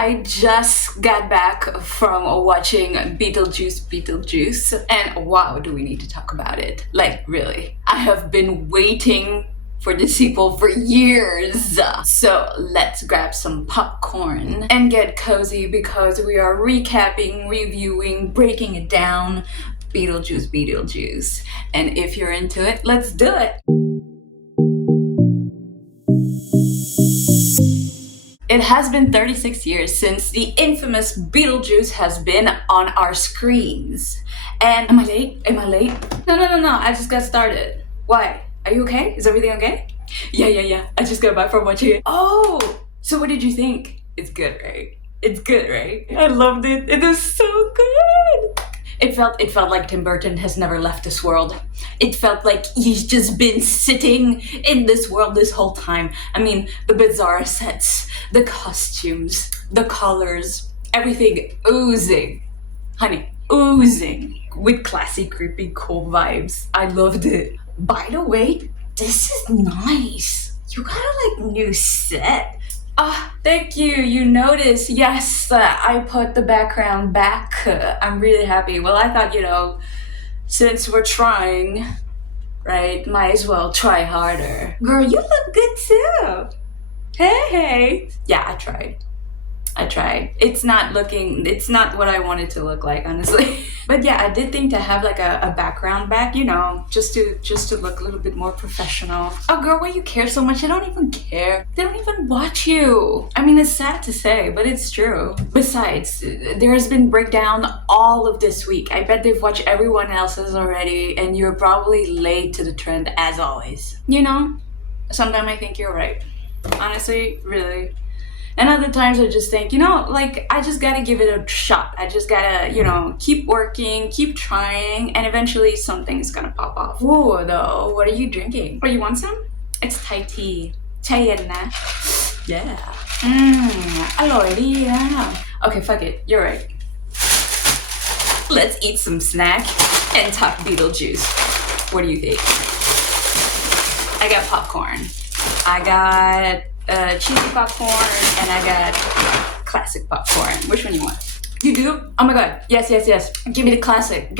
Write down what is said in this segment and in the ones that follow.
I just got back from watching Beetlejuice, and wow, do we need to talk about it? Like, really. I have been waiting for the sequel for years. So let's grab some popcorn and get cozy because we are recapping, reviewing, breaking it down. Beetlejuice. And if you're into it, let's do it. It has been 36 years since the infamous Beetlejuice has been on our screens. And am I late? No, I just got started. Why? Are you okay? Is everything okay? Yeah. I just got back from watching it. Oh, so what did you think? It's good, right? I loved it. It was so good. It felt like Tim Burton has never left this world. It felt like he's just been sitting in this world this whole time. I mean, the bizarre sets, the costumes, the colors, everything oozing. Honey, oozing with classy, creepy, cool vibes. I loved it. By the way, this is nice. You got a new set. Thank you. You noticed. Yes, I put the background back. I'm really happy. Well, I thought, since we're trying, right, might as well try harder. Girl, you look good too. Hey. Yeah, I tried. It's not what I wanted to look like, honestly. But yeah, I did think to have a background back, just to look a little bit more professional. Oh girl, why you care so much? They don't even care. They don't even watch you. I mean, it's sad to say, but it's true. Besides, there has been breakdown all of this week. I bet they've watched everyone else's already, and you're probably late to the trend as always. Sometimes I think you're right. Honestly, really. And other times I just think, I just gotta give it a shot. I just gotta, keep working, keep trying, and eventually something's gonna pop off. Whoa, though, what are you drinking? Oh, you want some? It's Thai tea. Chayen na. Yeah. Aloy. Okay, fuck it. You're right. Let's eat some snack and talk Beetlejuice. What do you think? I got popcorn. I got cheesy popcorn, and I got classic popcorn. Which one you want? You do? Oh my god. Yes. Give me the classic.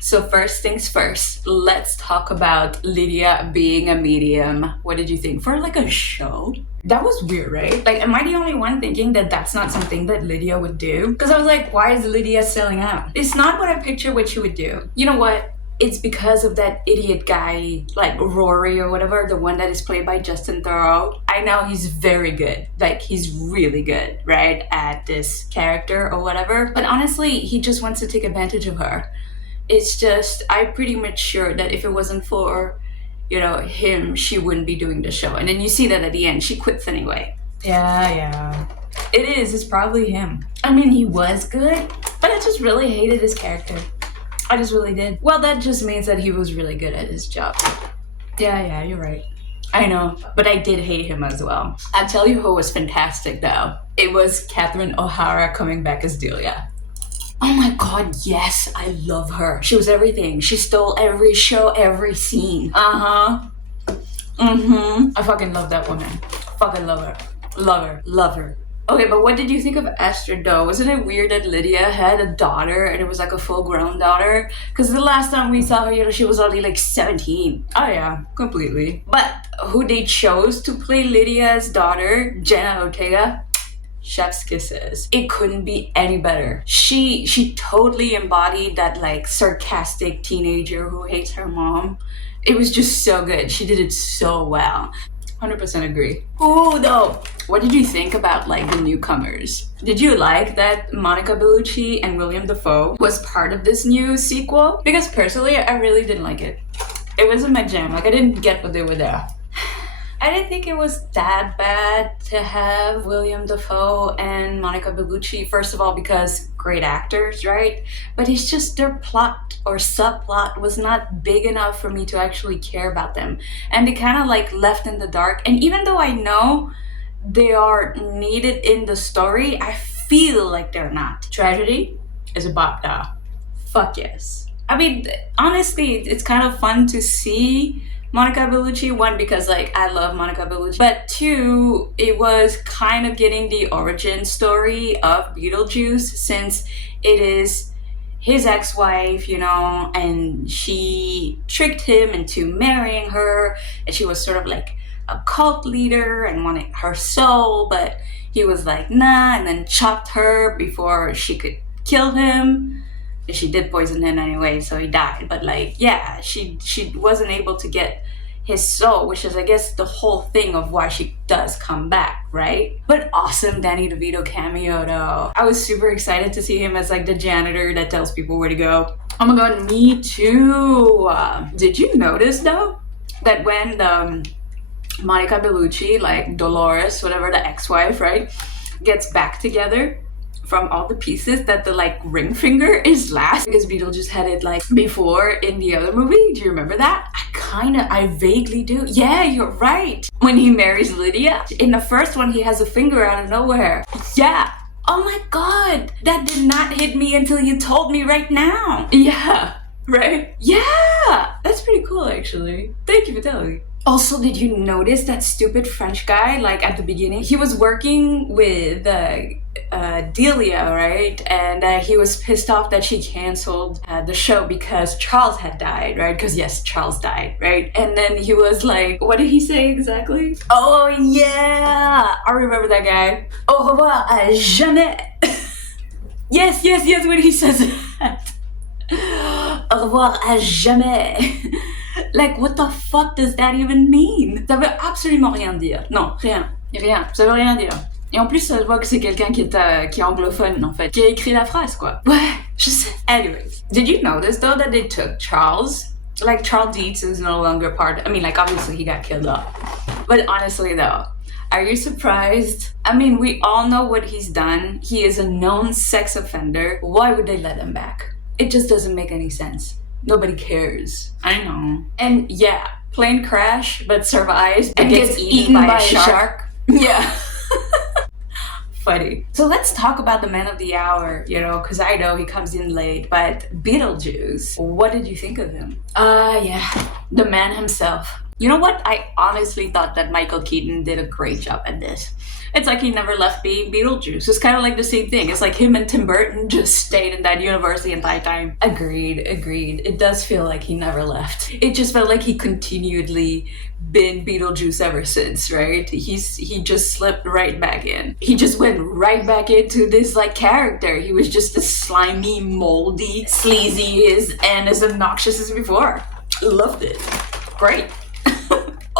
So first things first, let's talk about Lydia being a medium. What did you think? For a show? That was weird, right? Am I the only one thinking that that's not something that Lydia would do? Because I was like, why is Lydia selling out? It's not what I picture what she would do. You know what? It's because of that idiot guy, Rory or whatever, the one that is played by Justin Theroux. I know he's very good. He's really good, right, at this character or whatever. But honestly, he just wants to take advantage of her. It's just, I'm pretty much sure that if it wasn't for, him, she wouldn't be doing the show. And then you see that at the end, she quits anyway. Yeah. It's probably him. I mean, he was good, but I just really hated his character. I just really did. Well, that just means that he was really good at his job. Yeah, you're right. I know, but I did hate him as well. I'll tell you who was fantastic though. It was Catherine O'Hara coming back as Delia. Oh my god, yes, I love her. She was everything. She stole every show, every scene. I fucking love that woman. Fucking love her. Okay, but what did you think of Esther though? Wasn't it weird that Lydia had a daughter and it was a full-grown daughter? Because the last time we saw her, she was only 17. Oh yeah, completely. But who they chose to play Lydia's daughter, Jenna Ortega, chef's kisses. It couldn't be any better. She totally embodied that sarcastic teenager who hates her mom. It was just so good. She did it so well. 100% agree. Oh, though, what did you think about the newcomers? Did you like that Monica Bellucci and William Dafoe was part of this new sequel? Because personally, I really didn't like it. It wasn't my jam. I didn't get what they were there. I didn't think it was that bad to have William Dafoe and Monica Bellucci. First of all, because great actors, right? But it's just their plot or subplot was not big enough for me to actually care about them. And they kind of left in the dark. And even though I know they are needed in the story, I feel like they're not. Tragedy is a bop da. Fuck yes. I mean, honestly, it's kind of fun to see Monica Bellucci. One, because like I love Monica Bellucci, but two, it was kind of getting the origin story of Beetlejuice, since it is his ex-wife, you know, and she tricked him into marrying her, and she was sort of like a cult leader and wanted her soul, but he was like, nah, and then chopped her before she could kill him. And she did poison him anyway, so he died. But like, yeah, she wasn't able to get his soul, which is, I guess, the whole thing of why she does come back, right? But awesome Danny DeVito cameo though. I was super excited to see him as like the janitor that tells people where to go. Oh my god, me too. Did you notice though that when Monica Bellucci, like Dolores, whatever, the ex-wife, right, gets back together from all the pieces, that the like ring finger is last, because Beetlejuice had it like before in the other movie? Do you remember that? I vaguely do. Yeah, you're right. When he marries Lydia, in the first one, he has a finger out of nowhere. Yeah. Oh my god, that did not hit me until you told me right now. Yeah, right? Yeah, that's pretty cool actually. Thank you for telling me. Also, did you notice that stupid French guy, like at the beginning? He was working with Delia, right? And he was pissed off that she canceled the show because Charles had died, right? Because yes, Charles died, right? And then he was like, what did he say exactly? Oh yeah, I remember that guy. Au revoir à jamais. Yes, when he says that. Au revoir à jamais. Like, what the fuck does that even mean? Ça veut absolument rien dire. Non, rien. Ça veut rien dire. Et en plus, ça se voit que c'est quelqu'un qui est anglophone, en fait, qui a écrit la phrase, quoi. Ouais, je sais. Anyways, did you notice, though, that they took Charles? Like, Charles Dietz is no longer part... I mean, like, obviously he got killed off. But honestly, though, are you surprised? I mean, we all know what he's done. He is a known sex offender. Why would they let him back? It just doesn't make any sense. Nobody cares. I know. And yeah, plane crash, but survives and gets eaten by a shark. Yeah. Funny. So let's talk about the man of the hour, you know, because I know he comes in late, but Beetlejuice, what did you think of him? Yeah, the man himself. You know what? I honestly thought that Michael Keaton did a great job at this. It's like he never left being Beetlejuice. It's kind of like the same thing. It's like him and Tim Burton just stayed in that universe the entire time. Agreed. It does feel like he never left. It just felt like he continually been Beetlejuice ever since, right? He just slipped right back in. He just went right back into this like character. He was just as slimy, moldy, sleazy and as obnoxious as before. Loved it. Great.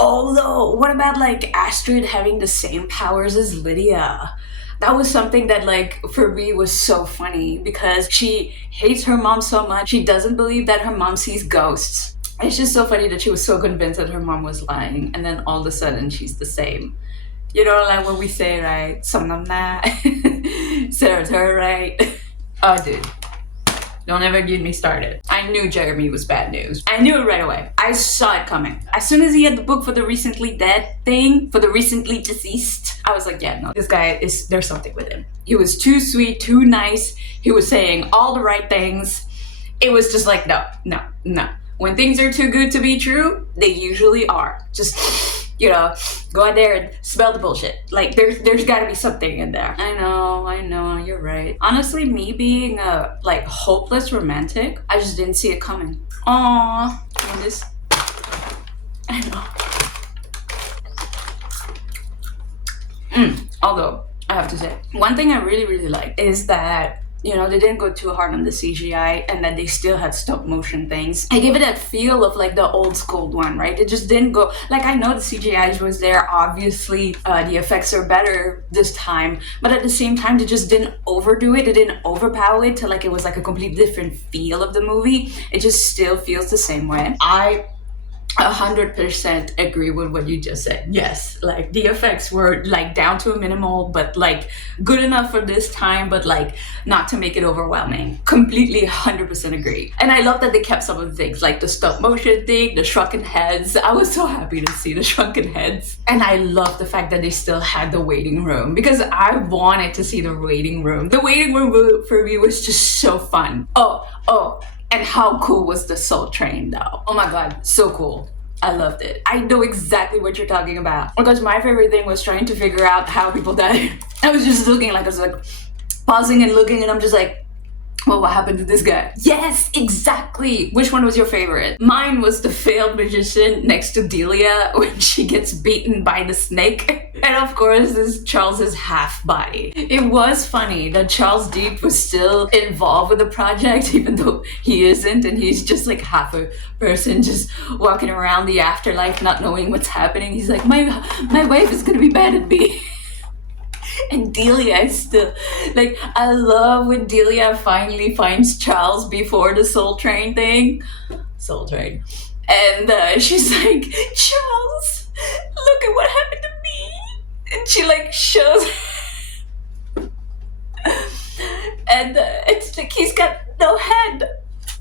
Although, what about like Astrid having the same powers as Lydia? That was something that like for me was so funny because she hates her mom so much. She doesn't believe that her mom sees ghosts. It's just so funny that she was so convinced that her mom was lying, and then all of a sudden she's the same. You know, like what we say, right? Some na. Sarah's her, right? Oh, dude. Don't ever get me started. I knew Jeremy was bad news. I knew it right away. I saw it coming. As soon as he had the book for the recently dead thing, for the recently deceased, I was like, yeah, no, this guy there's something with him. He was too sweet, too nice. He was saying all the right things. It was just like, no. When things are too good to be true, they usually are. Just, you know, go out there and smell the bullshit. Like, there's gotta be something in there. I know, you're right. Honestly, me being a, like, hopeless romantic, I just didn't see it coming. Aww. And this... I know. Although, I have to say, one thing I really like is that, you know, they didn't go too hard on the CGI and that they still had stop motion things. I give it that feel of like the old school one, right? It just didn't go, like I know the CGI was there, obviously the effects are better this time, but at the same time they just didn't overdo it, they didn't overpower it to like it was like a completely different feel of the movie. It just still feels the same way. I 100% agree with what you just said. Yes, like the effects were like down to a minimal, but like good enough for this time, but like not to make it overwhelming. Completely 100% agree. And I love that they kept some of the things like the stop motion thing, the shrunken heads. I was so happy to see the shrunken heads. And I love the fact that they still had the waiting room because I wanted to see the waiting room. The waiting room for me was just so fun. Oh. And how cool was the Soul Train though? Oh my god, so cool. I loved it. I know exactly what you're talking about. Because my favorite thing was trying to figure out how people died. I was just looking, like, I was like pausing and looking, and I'm just like, well, what happened to this guy? Yes, exactly. Which one was your favorite? Mine was the failed magician next to Delia when she gets beaten by the snake. And of course, this is Charles's half body. It was funny that Charles Deep was still involved with the project, even though he isn't, and he's just like half a person just walking around the afterlife not knowing what's happening. He's like, my wife is gonna be mad at me. And Delia is still, like, I love when Delia finally finds Charles before the Soul Train thing. Soul Train. And she's like, Charles, look at what happened to me. And she, like, shows. And it's like he's got no head.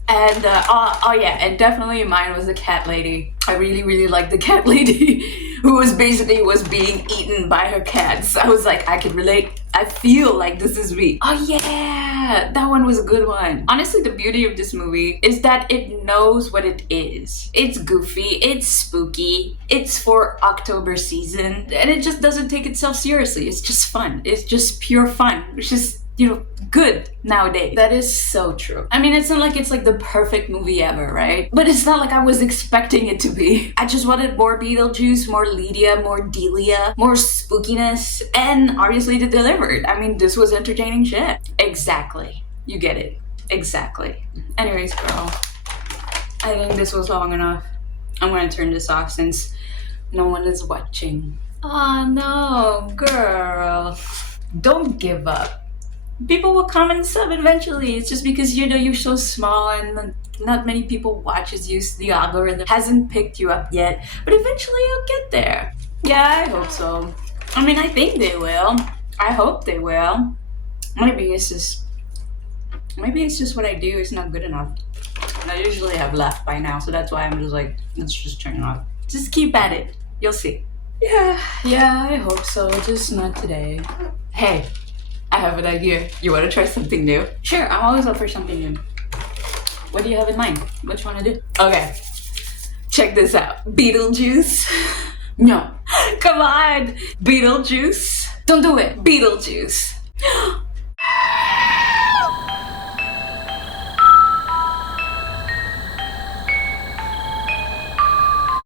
And oh yeah, and definitely mine was the cat lady. I really liked the cat lady who was being eaten by her cats. I was like, I can relate. I feel like this is me. Oh yeah, that one was a good one. Honestly, the beauty of this movie is that it knows what it is. It's goofy, it's spooky, it's for October season, and it just doesn't take itself seriously. It's just fun. It's just pure fun. It's just, you know, good nowadays. That is so true. I mean, it's not like it's like the perfect movie ever, right? But it's not like I was expecting it to be. I just wanted more Beetlejuice, more Lydia, more Delia, more spookiness, and obviously they delivered. I mean, this was entertaining shit. Exactly. You get it. Exactly. Anyways, girl, I think this was long enough. I'm gonna turn this off since no one is watching. Oh no, girl. Don't give up. People will come and sub eventually. It's just because, you know, you're so small and not many people watches you. The algorithm hasn't picked you up yet, but eventually you'll get there. Yeah, I hope so. I mean, I think they will. I hope they will. Maybe it's just what I do is not good enough. And I usually have left by now, so that's why I'm just like, let's just turn it off. Just keep at it. You'll see. Yeah, I hope so. Just not today. Hey, I have an idea. You want to try something new? Sure, I'm always up for something new. What do you have in mind? What you want to do? Okay, check this out. Beetlejuice. No, come on. Beetlejuice. Don't do it. Beetlejuice.